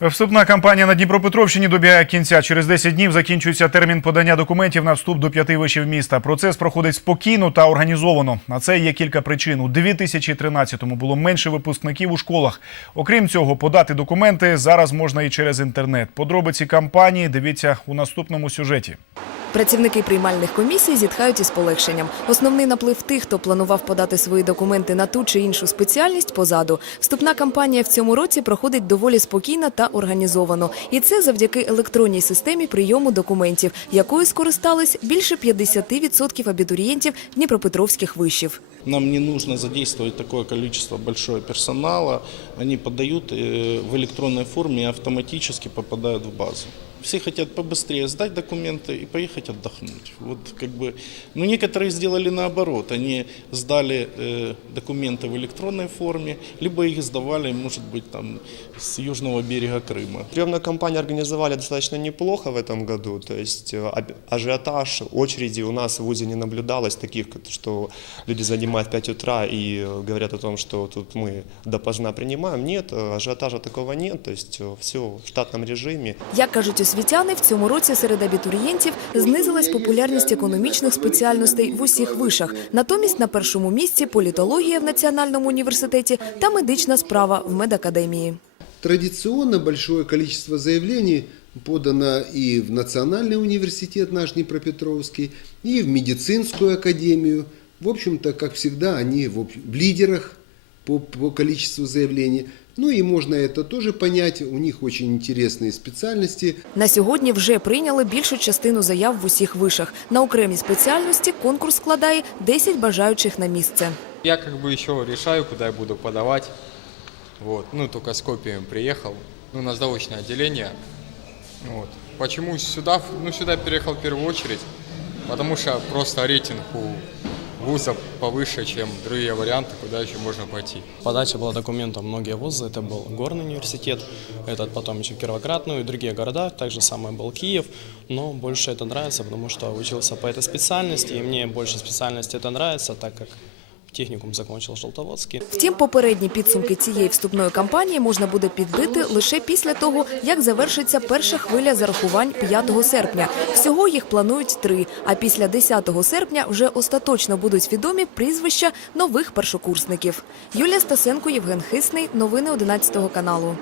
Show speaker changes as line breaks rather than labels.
Вступна кампанія на Дніпропетровщині добігає кінця. Через 10 днів закінчується термін подання документів на вступ до п'яти вишів міста. Процес проходить спокійно та організовано. На це є кілька причин. У 2013-му було менше випускників у школах. Окрім цього, подати документи зараз можна і через інтернет. Подробиці кампанії дивіться у наступному сюжеті.
Працівники приймальних комісій зітхають із полегшенням. Основний наплив тих, хто планував подати свої документи на ту чи іншу спеціальність, позаду. Вступна кампанія в цьому році проходить доволі спокійно та організовано. І це завдяки електронній системі прийому документів, якою скористались більше 50% абітурієнтів Дніпропетровських вишів.
Нам не нужно задействовать такое количество большое персонала. Они подают э, в электронной форме и автоматически попадают в базу Все хотят побыстрее сдать документы и поехать отдохнуть. Вот как бы, ну некоторые сделали наоборот, они сдали э, документы в электронной форме, либо их сдавали, может быть, там с южного берега Крыма.
Приемную кампанию организовали достаточно неплохо в этом году, то есть э, об- ажиотаж, очереди у нас в ВУЗе не наблюдалось таких, как- что люди занимают в 5 утра и э, говорят о том, что тут мы допоздна принимаем. Нет, э, ажиотажа такого нет, то есть все в штатном режиме.
Як кажуть освітяни, в цьому році серед абітурієнтів знизилась популярність економічних спеціальностей в усіх вишах. Натомість на першому місці політологія в Національному університеті та медична справа в медакадемії.
Традиционно большое количество заявлений подано и в Национальный университет наш Днепропетровский, и в медицинскую академию. В общем-то, как всегда, они в, лидерах по, по количеству заявлений. Ну и можно это тоже понять, у них очень интересные специальности.
На сьогодні вже прийняли більшу частину заяв в усіх вишах. На окремі спеціальності конкурс складає 10 бажаючих на місце.
Я как бы еще решаю, куда я буду подавать. Вот. Ну, только с копиями приехал. Ну, на сдавочное отделение. Вот. Почему сюда? Ну, сюда переехал в первую очередь, потому что просто рейтинг у вуза повыше, чем другие варианты, куда еще можно пойти.
Подача была документов многие вузы. Это был Горный университет, этот потом еще Кировоград, ну и другие города. Также самое был Киев. Но больше это нравится, потому что учился по этой специальности. И мне больше специальности это нравится, так как техникум закончил Жолтоводський.
Втім, попередні підсумки цієї вступної кампанії можна буде підбити лише після того, як завершиться перша хвиля зарахувань 5 серпня. Всього їх планують три. А після 10 серпня вже остаточно будуть відомі прізвища нових першокурсників. Юлія Стасенко, Євген Хисний. Новини 11 каналу.